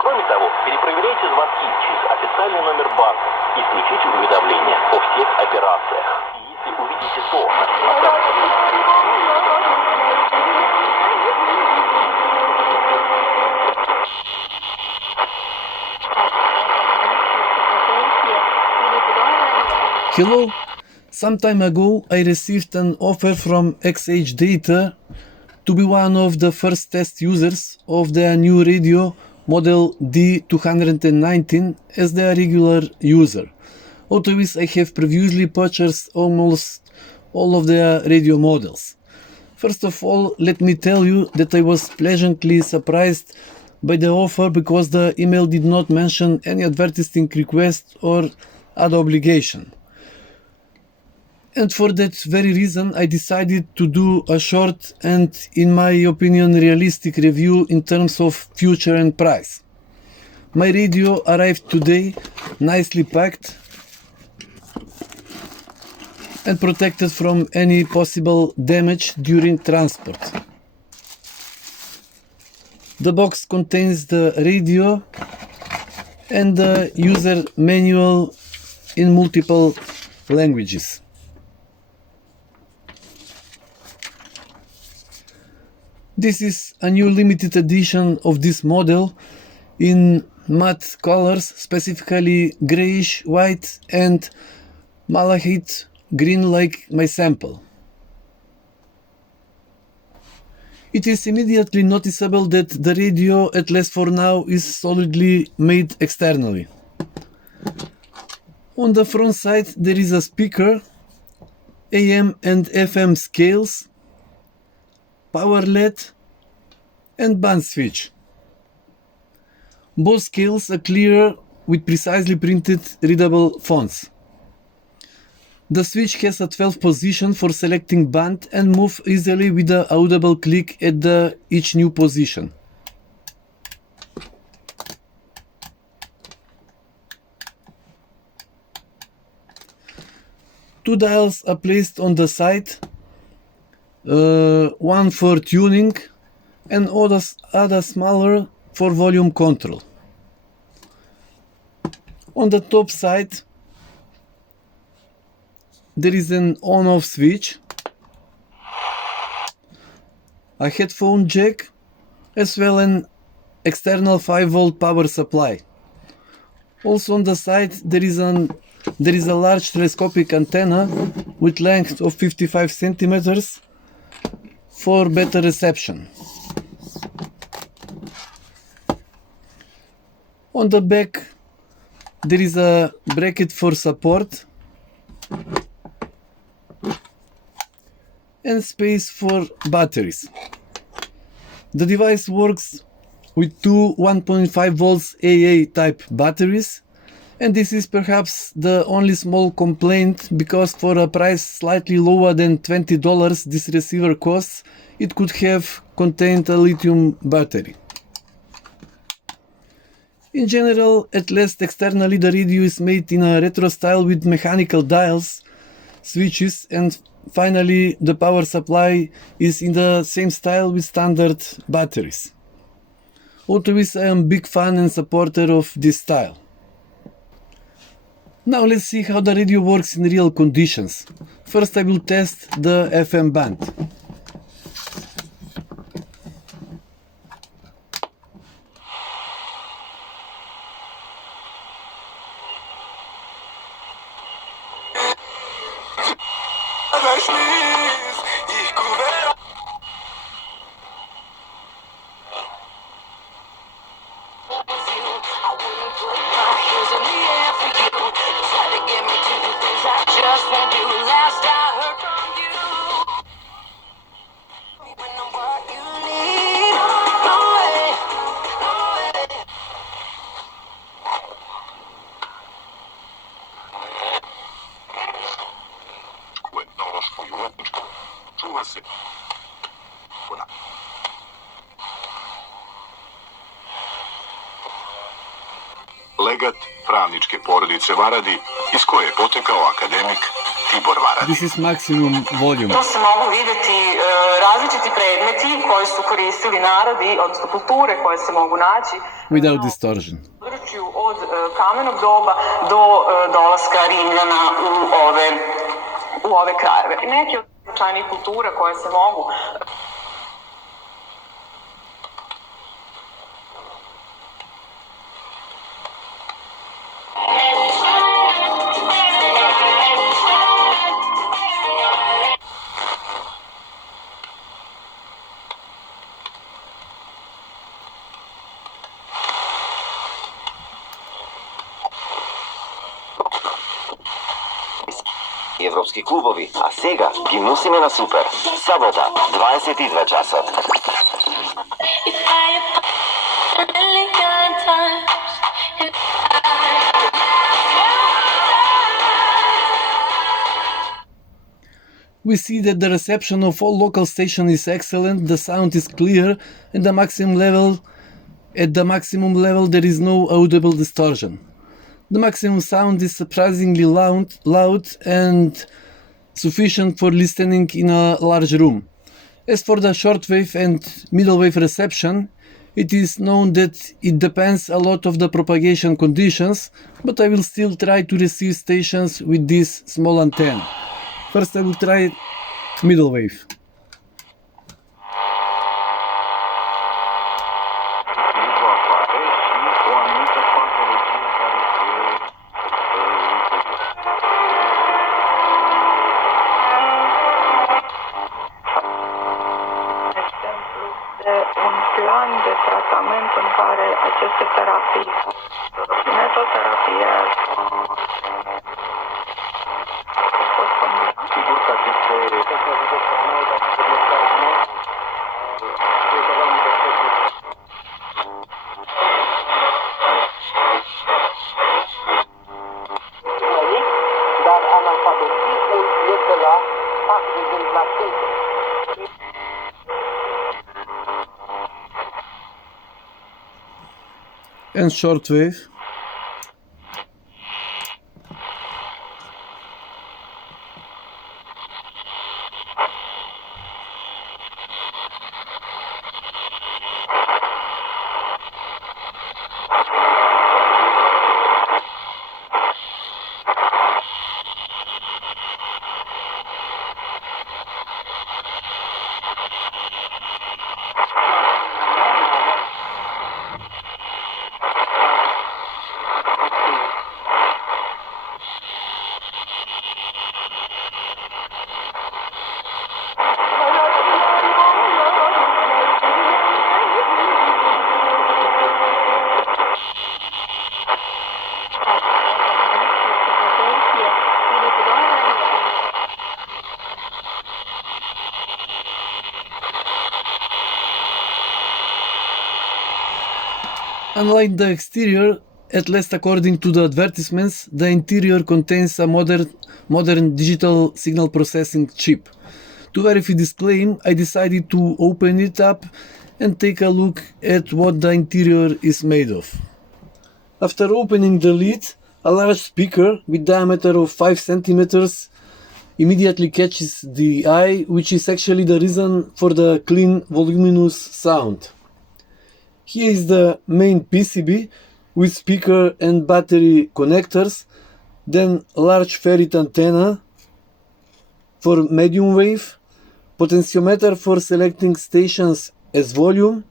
Кроме того, перепроверяйте звонки через официальный номер банка и включите уведомления о всех операциях. И если увидите то, Hello, some time ago I received an offer from XHDATA to be one of the first test users of their new radio model D219 as their regular user. Although I have previously purchased almost all of their radio models. First of all, let me tell you that I was pleasantly surprised by the offer because the email did not mention any advertising request or other obligation. And for that very reason, I decided to do a short and, in my opinion, realistic review in terms of feature and price. My radio arrived today, nicely packed and protected from any possible damage during transport. The box contains the radio and the user manual in multiple languages. This is a new limited edition of this model in matte colors, specifically grayish white and malachite green like my sample. It is immediately noticeable that the radio, at least for now, is solidly made externally. On the front side there is a speaker, AM and FM scales, power LED and band switch. Both scales are clear with precisely printed readable fonts. The switch has a 12 position for selecting band and move easily with the audible click at each new position. Two dials are placed on the side, one for tuning and other smaller for volume control. On the top side there is an on-off switch, a headphone jack, as well as an external 5-volt power supply. Also on the side there is a large telescopic antenna with length of 55 centimeters for better reception. On the back there is a bracket for support and space for batteries. The device works with two 1.5 volts AA type batteries, and this is perhaps the only small complaint, because for a price slightly lower than $20 this receiver costs, it could have contained a lithium battery. In general, at least externally, the radio is made in a retro style with mechanical dials, switches, and finally the power supply is in the same style with standard batteries. Although I am a big fan and supporter of this style. Now let's see how the radio works in real conditions. First I will test the FM band. legat pravničke porodice Varadi, iz koje je potekao akademik Tibor Varadi. This is maximum volume. To se mogu vidjeti različiti predmeti koje su koristili narodi, odnosno kulture koje se mogu naći Without distortion. u području od kamenog doba do dolaska Rimljana u ove krajeve. Neke od značajnih kultura koje se mogu Evropski klubovi, a Sega gimnusime na super. Sabota, 22 časa. We see that the reception of all local stations is excellent, the sound is clear, and at the maximum level there is no audible distortion. The maximum sound is surprisingly loud and sufficient for listening in a large room. As for the shortwave and middle wave reception, it is known that it depends a lot of the propagation conditions, but I will still try to receive stations with this small antenna. First I will try middle wave. un plan de tratament în care aceste terapii, metoterapie, Sigur că dar analfabetismul este la 40%. And shortwave. Unlike the exterior, at least according to the advertisements, the interior contains a modern digital signal processing chip. To verify this claim, I decided to open it up and take a look at what the interior is made of. After opening the lid, a large speaker with diameter of 5 centimeters immediately catches the eye, which is actually the reason for the clean, voluminous sound. Here is the main PCB with speaker and battery connectors, then large ferrite antenna for medium wave, potentiometer for selecting stations as volume,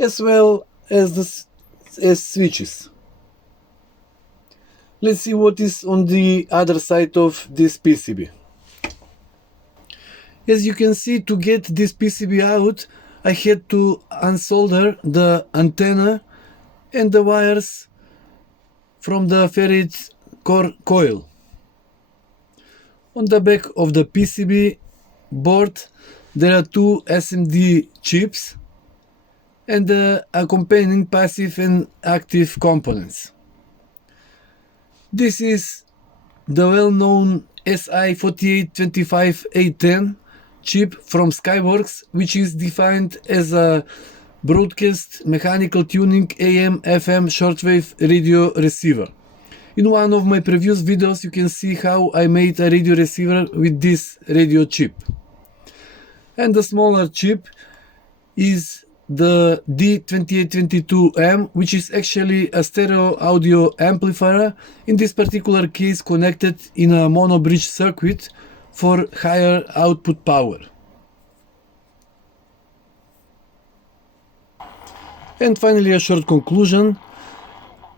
as well as switches. Let's see what is on the other side of this PCB. As you can see, to get this PCB out, I had to unsolder the antenna and the wires from the ferrite core coil. On the back of the PCB board there are two SMD chips and the accompanying passive and active components. This is the well-known SI4825A10 chip from Skyworks, which is defined as a broadcast mechanical tuning AM, FM shortwave radio receiver. In one of my previous videos you can see how I made a radio receiver with this radio chip. And the smaller chip is the D2822M, which is actually a stereo audio amplifier, in this particular case connected in a mono bridge circuit for higher output power. And finally a short conclusion.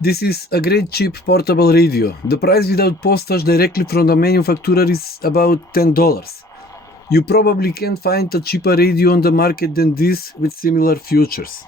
This is a great cheap portable radio. The price without postage directly from the manufacturer is about $10. You probably can't find a cheaper radio on the market than this with similar features.